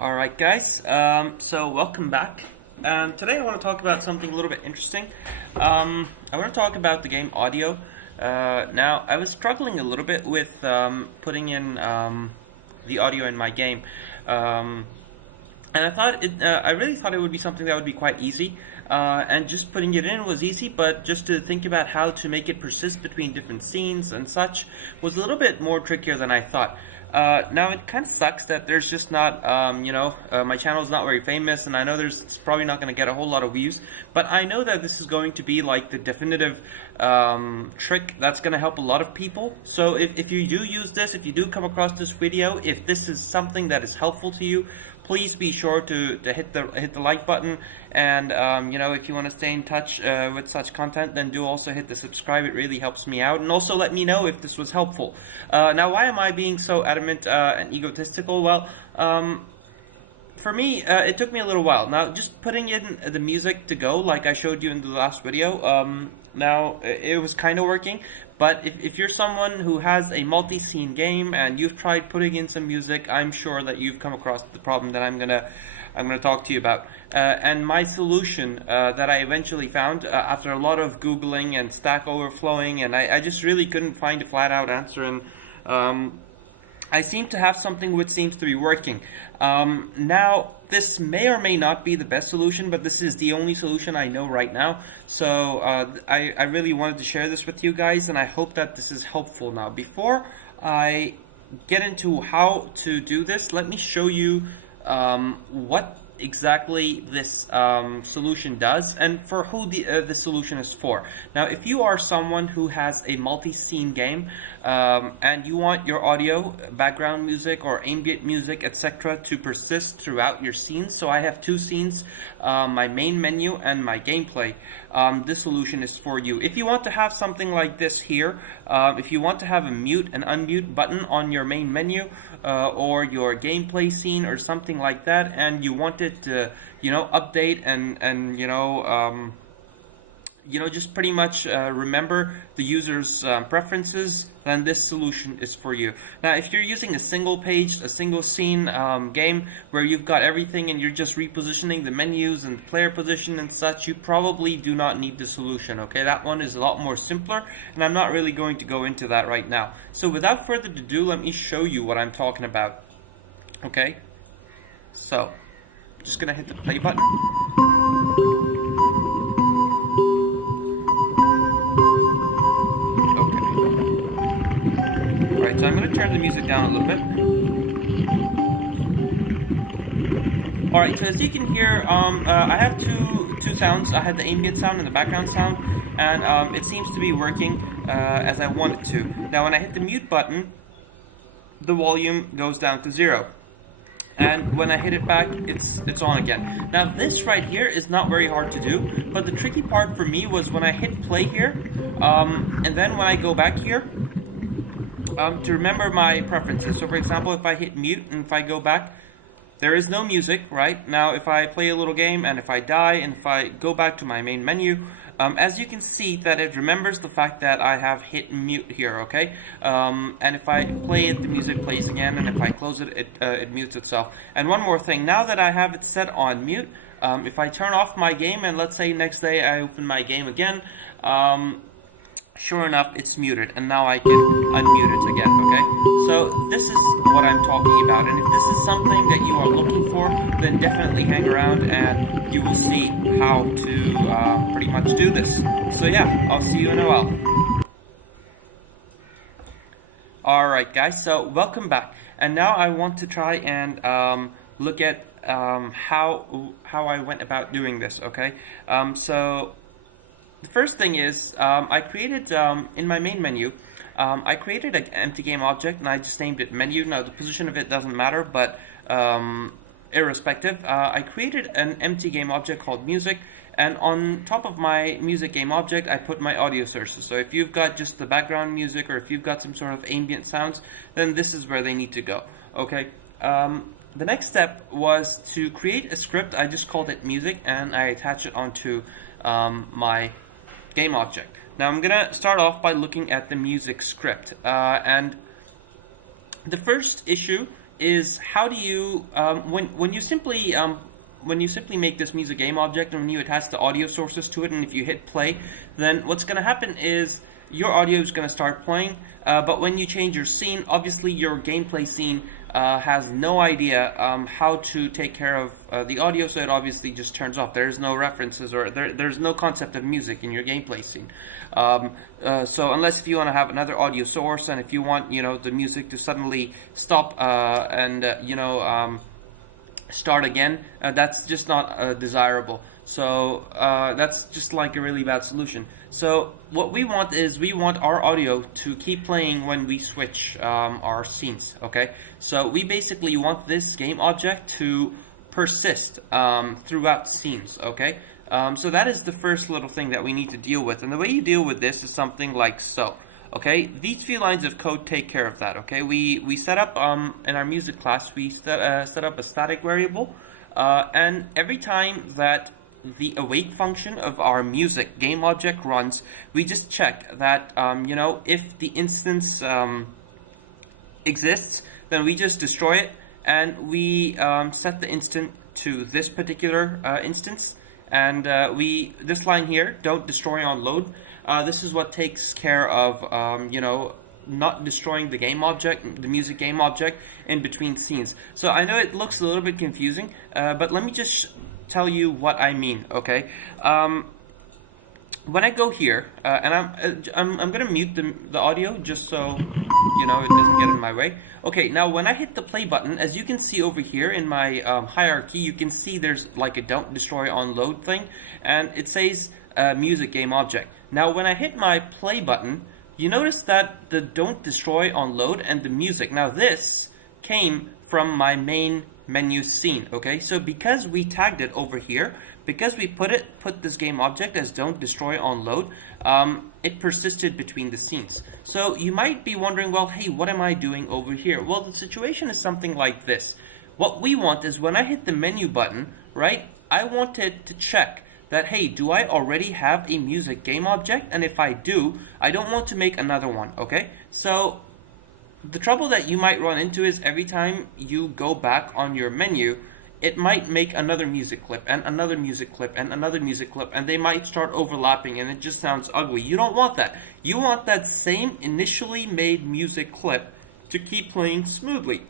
Alright guys, so welcome back. Today I want to talk about something a little bit interesting. I want to talk about the game audio. Now, I was struggling a little bit with putting in the audio in my game. And I really thought it would be something that would be quite easy. And just putting it in was easy, but just to think about how to make it persist between different scenes and such was a little bit more trickier than I thought. Now it kind of sucks that there's just not, my channel is not very famous, and I know it's probably not going to get a whole lot of views, but I know that this is going to be like the definitive trick that's going to help a lot of people. So if you do use this, if you do come across this video, if this is something that is helpful to you, please be sure to hit the like button, and if you want to stay in touch with such content, then do also hit the subscribe. It really helps me out, and also let me know if this was helpful. Now, why am I being so adamant and egotistical? Well, for me, it took me a little while. Now, just putting in the music to go, like I showed you in the last video, now it was kind of working. But if you're someone who has a multi-scene game and you've tried putting in some music, I'm sure that you've come across the problem that I'm gonna talk to you about. And my solution that I eventually found after a lot of Googling and Stack Overflowing, and I just really couldn't find a flat-out answer, and I seem to have something which seems to be working. Now, this may or may not be the best solution, but this is the only solution I know right now. So I really wanted to share this with you guys, and I hope that this is helpful. Now, before I get into how to do this, let me show you what exactly this solution does, and for who the solution is for. Now, if you are someone who has a multi-scene game and you want your audio, background music or ambient music, etc. to persist throughout your scenes, so I have two scenes, my main menu and my gameplay, this solution is for you. If you want to have something like this here, if you want to have a mute and unmute button on your main menu or your gameplay scene or something like that, and you want it to, update and just pretty much remember the user's preferences, then this solution is for you. Now, if you're using a single page, a single scene game where you've got everything and you're just repositioning the menus and the player position and such, you probably do not need the solution, okay? That one is a lot more simpler, and I'm not really going to go into that right now. So without further ado, let me show you what I'm talking about, okay? So, just gonna hit the play button. So I'm going to turn the music down a little bit. Alright, so as you can hear, I have two sounds. I have the ambient sound and the background sound, and it seems to be working as I want it to. Now, when I hit the mute button, the volume goes down to 0. And when I hit it back, it's on again. Now, this right here is not very hard to do, but the tricky part for me was when I hit play here, and then when I go back here, to remember my preferences. So for example, if I hit mute and if I go back, there is no music, right? Now if I play a little game and if I die and if I go back to my main menu, as you can see that it remembers the fact that I have hit mute here, okay? And if I play it, the music plays again, and if I close it, it mutes itself. And one more thing, now that I have it set on mute, if I turn off my game and let's say next day I open my game again, sure enough, it's muted, and now I can unmute it again, okay? So this is what I'm talking about, and if this is something that you are looking for, then definitely hang around and you will see how to pretty much do this. So yeah, I'll see you in a while. Alright guys, so welcome back, and now I want to try and look at how I went about doing this, okay? So the first thing is, I created, in my main menu, I created an empty game object, and I just named it menu. Now, the position of it doesn't matter, but irrespective, I created an empty game object called music, and on top of my music game object, I put my audio sources. So if you've got just the background music, or if you've got some sort of ambient sounds, then this is where they need to go, okay? The next step was to create a script. I just called it music, and I attached it onto my game object. Now I'm gonna start off by looking at the music script, and the first issue is how do you when you simply make this music game object and when you attach the audio sources to it, and if you hit play, then what's going to happen is your audio is going to start playing, but when you change your scene, obviously your gameplay scene has no idea how to take care of the audio, so it obviously just turns off. There's no references, or there's no concept of music in your gameplay scene. So unless if you want to have another audio source, and if you want, the music to suddenly stop and start again, that's just not desirable. So that's just like a really bad solution. So what we want is we want our audio to keep playing when we switch our scenes, okay? So we basically want this game object to persist throughout scenes, okay? So that is the first little thing that we need to deal with. And the way you deal with this is something like so. Okay, these few lines of code take care of that. Okay, we set up in our music class, we set up a static variable, and every time that the await function of our music game object runs, we just check that if the instance exists, then we just destroy it, and we set the instant to this particular instance, and this line here, don't destroy on load. This is what takes care of, not destroying the game object, the music game object, in between scenes. So I know it looks a little bit confusing, but let me just tell you what I mean, okay? When I go here, and I'm gonna mute the audio just so it doesn't get in my way. Okay, now when I hit the play button, as you can see over here in my hierarchy, you can see there's like a don't destroy on load thing, and it says music game object. Now when I hit my play button, you notice that the don't destroy on load and the music, now this came from my main menu scene, okay? So because we tagged it over here, because we put this game object as don't destroy on load, it persisted between the scenes. So you might be wondering, well, hey, what am I doing over here? Well, the situation is something like this. What we want is when I hit the menu button, right, I want it to check that, hey, do I already have a music game object? And if I do, I don't want to make another one, okay? So the trouble that you might run into is every time you go back on your menu, it might make another music clip and another music clip and another music clip, and they might start overlapping, and it just sounds ugly. You don't want that. You want that same initially made music clip to keep playing smoothly.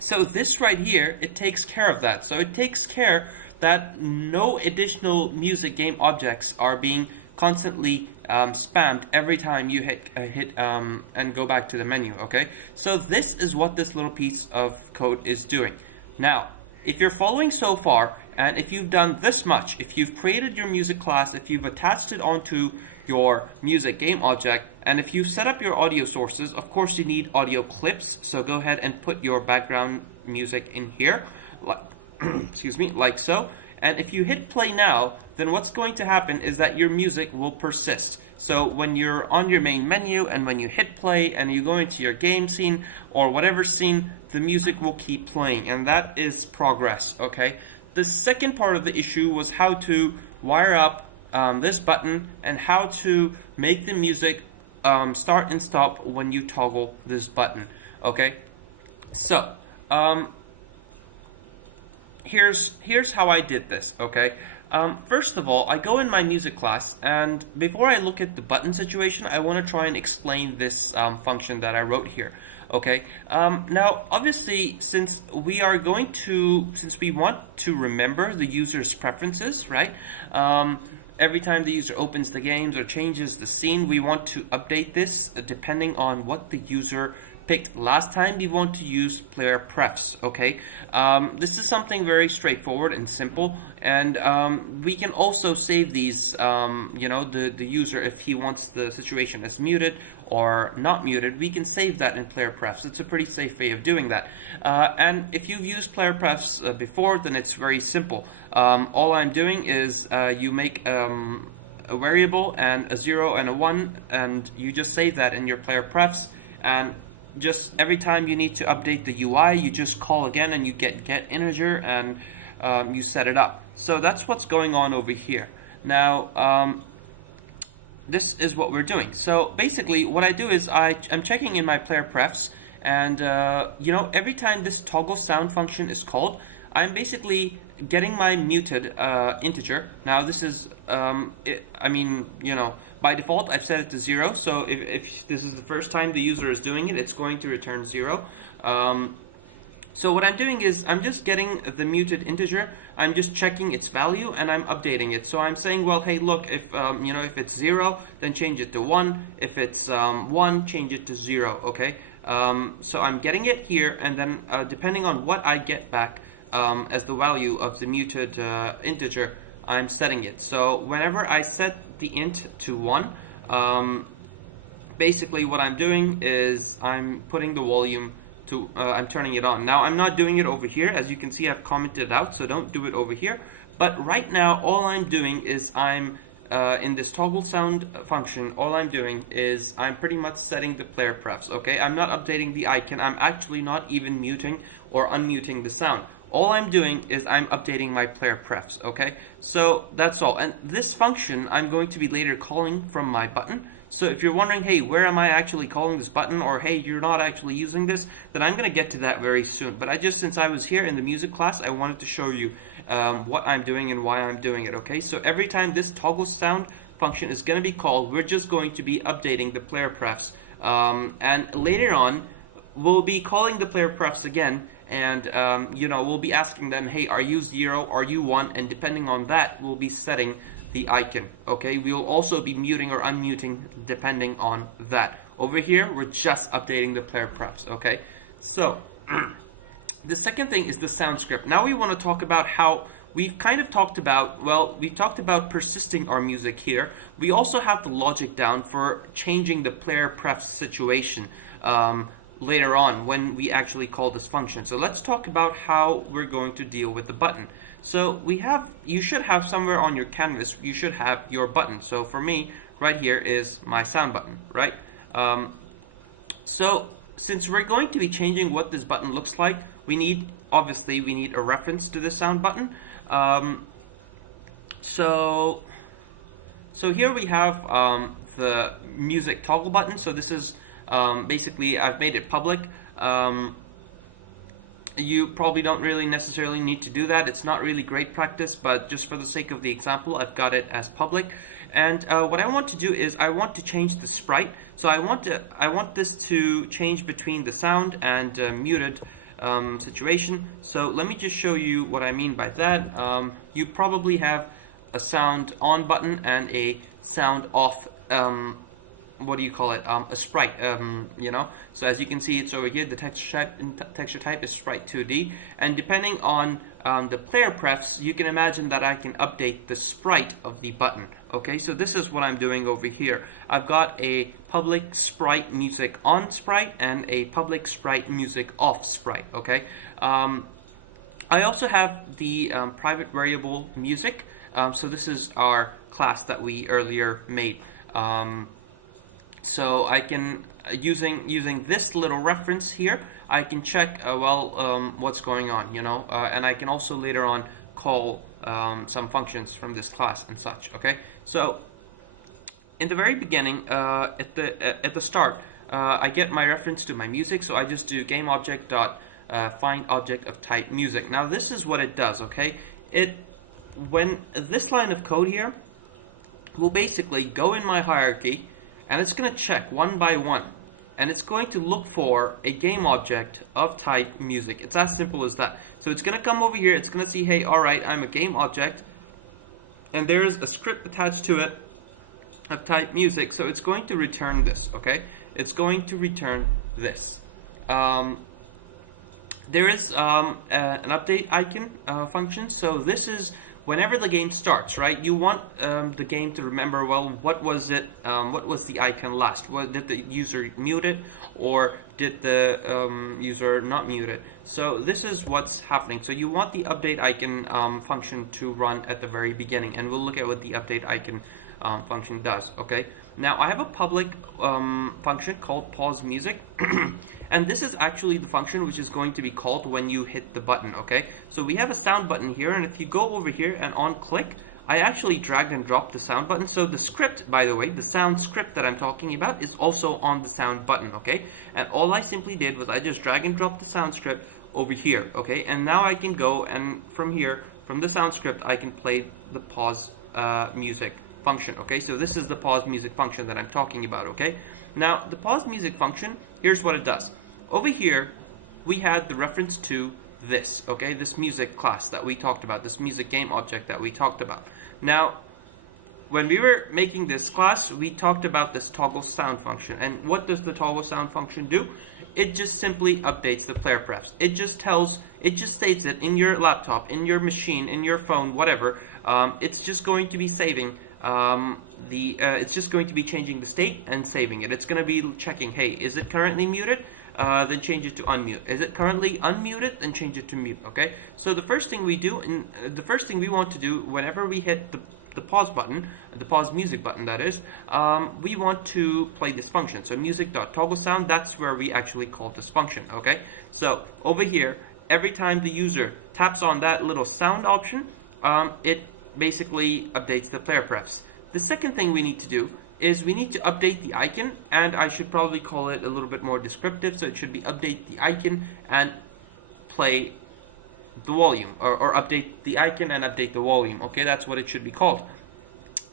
So this right here, it takes care of that. So it takes care that no additional music game objects are being constantly spammed every time you hit and go back to the menu, okay? So this is what this little piece of code is doing. Now, if you're following so far, and if you've done this much, if you've created your music class, if you've attached it onto your music game object, and if you've set up your audio sources, of course you need audio clips, so go ahead and put your background music in here, like, excuse me, like so. And if you hit play now, then what's going to happen is that your music will persist. So when you're on your main menu and when you hit play and you go into your game scene or whatever scene, the music will keep playing, and that is progress, okay? The second part of the issue was how to wire up this button and how to make the music start and stop when you toggle this button, okay? So, here's how I did this, okay? First of all, I go in my music class, and before I look at the button situation, I want to try and explain this function that I wrote here, okay? Now, obviously, since we want to remember the user's preferences, right? Every time the user opens the games or changes the scene, we want to update this depending on what the user picked last time. We want to use player prefs, okay? This is something very straightforward and simple, and we can also save these, the user, if he wants the situation as muted or not muted, we can save that in player prefs. It's a pretty safe way of doing that. And if you've used player prefs before, then it's very simple. All I'm doing is you make a variable and a 0 and a 1, and you just save that in your player prefs, and just every time you need to update the UI, you just call again and you get integer, and you set it up. So that's what's going on over here. Now, this is what we're doing. So basically what I do is I'm checking in my player prefs, And you know, every time this toggle sound function is called, I'm basically getting my muted integer. Now this is, I mean, you know, by default I've set it to 0, so if this is the first time the user is doing it, it's going to return 0. So what I'm doing is I'm just getting the muted integer, I'm just checking its value, and I'm updating it. So I'm saying, well, hey, look, if you know, if it's 0, then change it to 1. If it's 1, change it to 0. Okay. So I'm getting it here, and then depending on what I get back as the value of the muted integer, I'm setting it. So whenever I set the int to 1, basically what I'm doing is I'm putting the volume to, I'm turning it on. Now I'm not doing it over here. As you can see, I've commented it out, so don't do it over here. But right now, all I'm doing is I'm in this toggle sound function, all I'm doing is I'm pretty much setting the player prefs, okay? I'm not updating the icon. I'm actually not even muting or unmuting the sound. All I'm doing is I'm updating my player prefs, okay? So that's all. And this function I'm going to be later calling from my button. So if you're wondering, hey, where am I actually calling this button, or hey, you're not actually using this, then I'm going to get to that very soon. But since I was here in the music class, I wanted to show you what I'm doing and why I'm doing it, okay? So every time this toggle sound function is going to be called, we're just going to be updating the player prefs. And later on, we'll be calling the player prefs again, and you know, we'll be asking them, hey, are you 0, are you 1, and depending on that, we'll be setting the icon, okay? We'll also be muting or unmuting depending on that. Over here, we're just updating the player prefs, okay? So, the second thing is the sound script. Now we want to talk about how we've kind of talked about, well, we've talked about persisting our music here. We also have the logic down for changing the player prefs situation later on when we actually call this function. So let's talk about how we're going to deal with the button. So you should have somewhere on your canvas, you should have your button. So for me, right here is my sound button, right? So since we're going to be changing what this button looks like, obviously we need a reference to the sound button. So here we have the music toggle button. So this is basically, I've made it public. You probably don't really necessarily need to do that. It's not really great practice, but just for the sake of the example, I've got it as public. And what I want to do is I want to change the sprite. So I want this to change between the sound and muted situation. So let me just show you what I mean by that. You probably have a sound on button and a sound off what do you call it, a sprite, you know. So as you can see, it's over here, the texture type is sprite 2D, and depending on the player prefs, you can imagine that I can update the sprite of the button, okay? So this is what I'm doing over here. I've got a public sprite music on sprite and a public sprite music off sprite, okay? I also have the private variable music, so this is our class that we earlier made. So I can, using this little reference here, I can check, what's going on, you know, and I can also later on call some functions from this class and such, okay? So in the very beginning, at the start, I get my reference to my music, so I just do GameObject.find object of type music. Now this is what it does, okay? When this line of code here will basically go in my hierarchy, and it's going to check one by one, and it's going to look for a game object of type music. It's as simple as that. So it's going to come over here, it's going to see, hey, alright, I'm a game object, and there's a script attached to it of type music, so it's going to return this, okay? It's going to return this. There is an update icon function, so this is whenever the game starts, right? You want the game to remember, well, what was the icon last? Did the user mute it, or did the user not mute it? So this is what's happening. So you want the update icon function to run at the very beginning, and we'll look at what the update icon function does, okay? Now I have a public function called pause music, and this is actually the function which is going to be called when you hit the button, okay? So we have a sound button here, and if you go over here and on click, I actually dragged and dropped the sound button. So the script, by the way, the sound script that I'm talking about is also on the sound button, okay? And all I simply did was I just drag and drop the sound script over here, okay? And now I can go and from here, from the sound script, I can play the pause music function, okay? So this is the pause music function that I'm talking about, okay? Now, the pause music function, here's what it does. Over here, we had the reference to this, okay? This music class that we talked about, this music game object that we talked about. Now, when we were making this class, we talked about this toggle sound function. And what does the toggle sound function do? It just simply updates the player prefs. It just states it in your laptop, in your machine, in your phone, whatever. It's just going to be saving it's just going to be changing the state and saving it. It's going to be checking, hey, is it currently muted? Then change it to unmute. Is it currently unmuted? Then change it to mute. Okay. So the first thing we do, the first thing we want to do whenever we hit the pause button, the pause music button, that is, we want to play this function. So music.toggleSound, that's where we actually call this function. Okay. So over here, every time the user taps on that little sound option, it basically updates the player prefs. The second thing we need to do is we need to update the icon, and I should probably call it a little bit more descriptive, so it should be update the icon and play the volume, or update the icon and update the volume. Okay, that's what it should be called.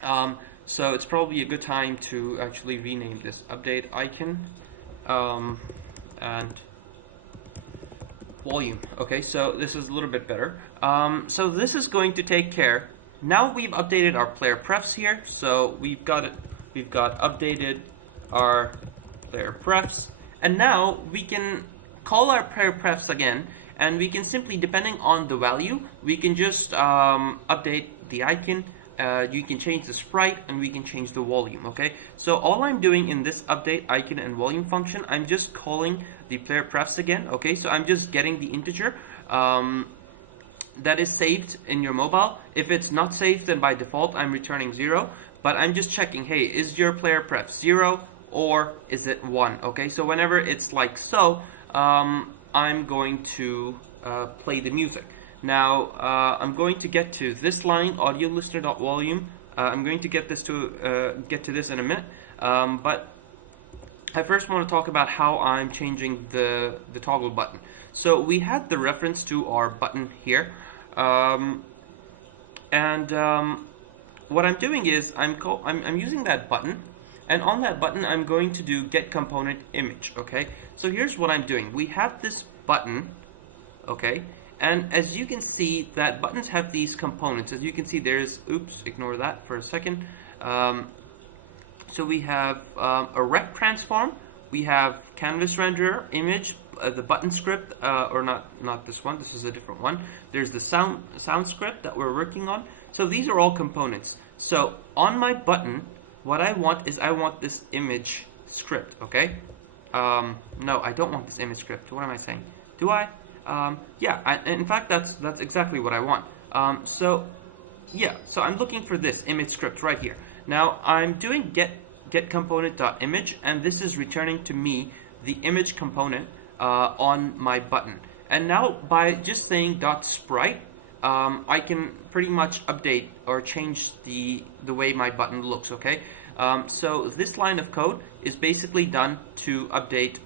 So it's probably a good time to actually rename this update icon and volume. Okay, so this is a little bit better. So this is going to take care. Now we've updated our player prefs here, so we've got updated our player prefs, and now we can call our player prefs again, and we can simply, depending on the value, we can just update the icon. You can change the sprite, and we can change the volume. Okay, so all I'm doing in this update icon and volume function, I'm just calling the player prefs again. Okay, so I'm just getting the integer that is saved in your mobile. If it's not saved, then by default I'm returning 0. But I'm just checking, hey, is your player pref 0 or is it 1? Okay, so whenever it's like so, I'm going to play the music. Now, I'm going to get to this line, audio listener.volume. I'm going to get to this in a minute. But I first want to talk about how I'm changing the toggle button. So we had the reference to our button here. What I'm doing is I'm using that button, and on that button I'm going to do get component image. Okay, so here's what I'm doing. We have this button, okay, and as you can see, that buttons have these components. As you can see, there's, oops, ignore that for a second. So we have a rect transform, we have canvas renderer, image, the button script, or not this one, this is a different one. There's the sound script that we're working on. So these are all components. So on my button, what I want is I want this image script, okay? No, I don't want this image script. What am I saying? Do I? Yeah, in fact, that's exactly what I want. So I'm looking for this image script right here. Now I'm doing get component.image, and this is returning to me the image component on my button. And now by just saying .sprite, I can pretty much update or change the way my button looks. Okay, so this line of code is basically done to update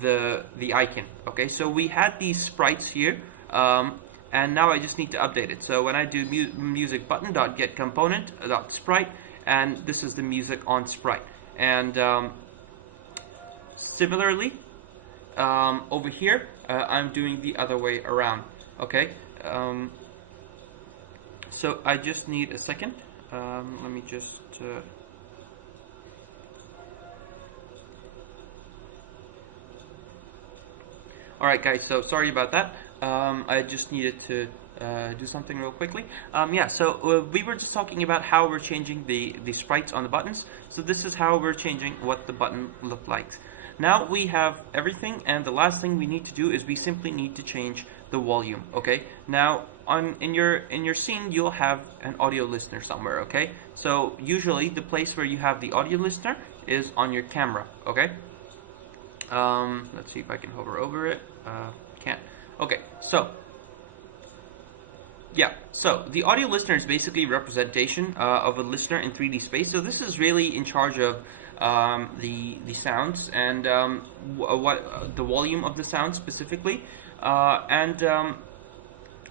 the icon. Okay, so we had these sprites here, and now I just need to update it. So when I do music button.get component.sprite, and this is the music on sprite, and similarly over here I'm doing the other way around. Okay, so I just need a second. Let me just alright guys, so sorry about that. I just needed to do something real quickly. Yeah, so we were just talking about how we're changing the sprites on the buttons. So this is how we're changing what the button looked like. Now we have everything, and the last thing we need to do is we simply need to change the volume. Okay, now in your scene you'll have an audio listener somewhere. Okay, so usually the place where you have the audio listener is on your camera. Okay, let's see if I can hover over it. Can't. Okay, so Yeah, so the audio listener is basically representation of a listener in 3D space. So this is really in charge of the sounds and what the volume of the sound specifically, and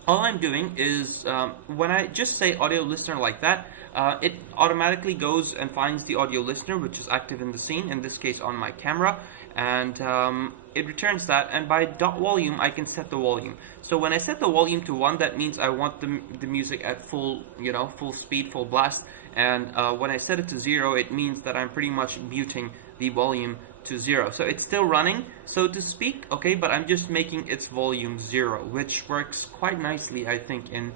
all I'm doing is when I just say audio listener like that, it automatically goes and finds the audio listener which is active in the scene, in this case on my camera, and it returns that, and by dot volume I can set the volume. So when I set the volume to 1, that means I want the music at full, full speed, full blast, and when I set it to 0, it means that I'm pretty much muting the volume to 0. So it's still running, so to speak, okay, but I'm just making its volume 0, which works quite nicely, I think, in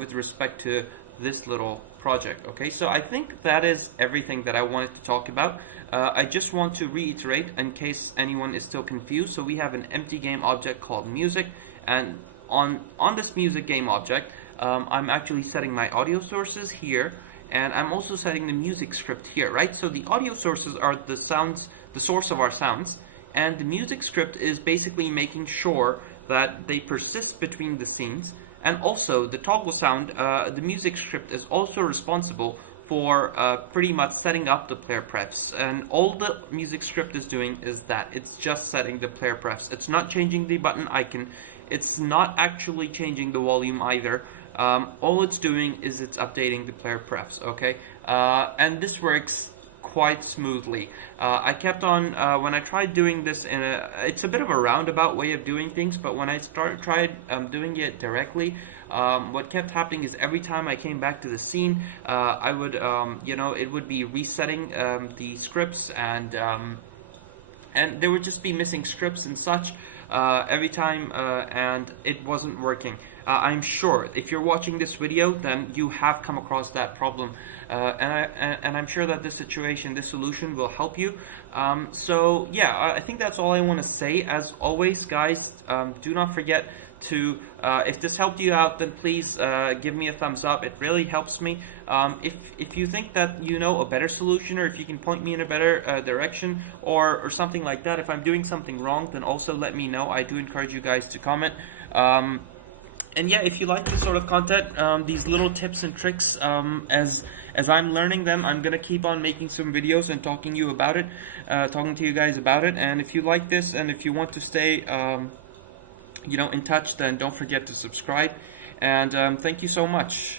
with respect to this little project. Okay, so I think that is everything that I wanted to talk about. I just want to reiterate in case anyone is still confused. So we have an empty game object called music, and on this music game object, I'm actually setting my audio sources here, and I'm also setting the music script here, right? So the audio sources are the sounds, the source of our sounds, and the music script is basically making sure that they persist between the scenes. And also the toggle sound, the music script is also responsible for pretty much setting up the player prefs, and all the music script is doing is that it's just setting the player prefs. It's not changing the button icon, it's not actually changing the volume either. All it's doing is it's updating the player prefs, okay? And this works quite smoothly. I kept on, when I tried doing this it's a bit of a roundabout way of doing things, but when I tried doing it directly, what kept happening is every time I came back to the scene, I would, it would be resetting the scripts, and there would just be missing scripts and such every time, and it wasn't working. I'm sure if you're watching this video, then you have come across that problem, and I'm sure that this solution will help you. So yeah, I think that's all I want to say. As always, guys, do not forget to, if this helped you out, then please give me a thumbs up. It really helps me. If you think that you know a better solution, or if you can point me in a better direction, or something like that, if I'm doing something wrong, then also let me know. I do encourage you guys to comment. And yeah, if you like this sort of content, these little tips and tricks, as I'm learning them, I'm gonna keep on making some videos and talking to you guys about it. And if you like this, and if you want to stay, in touch, then don't forget to subscribe. And thank you so much.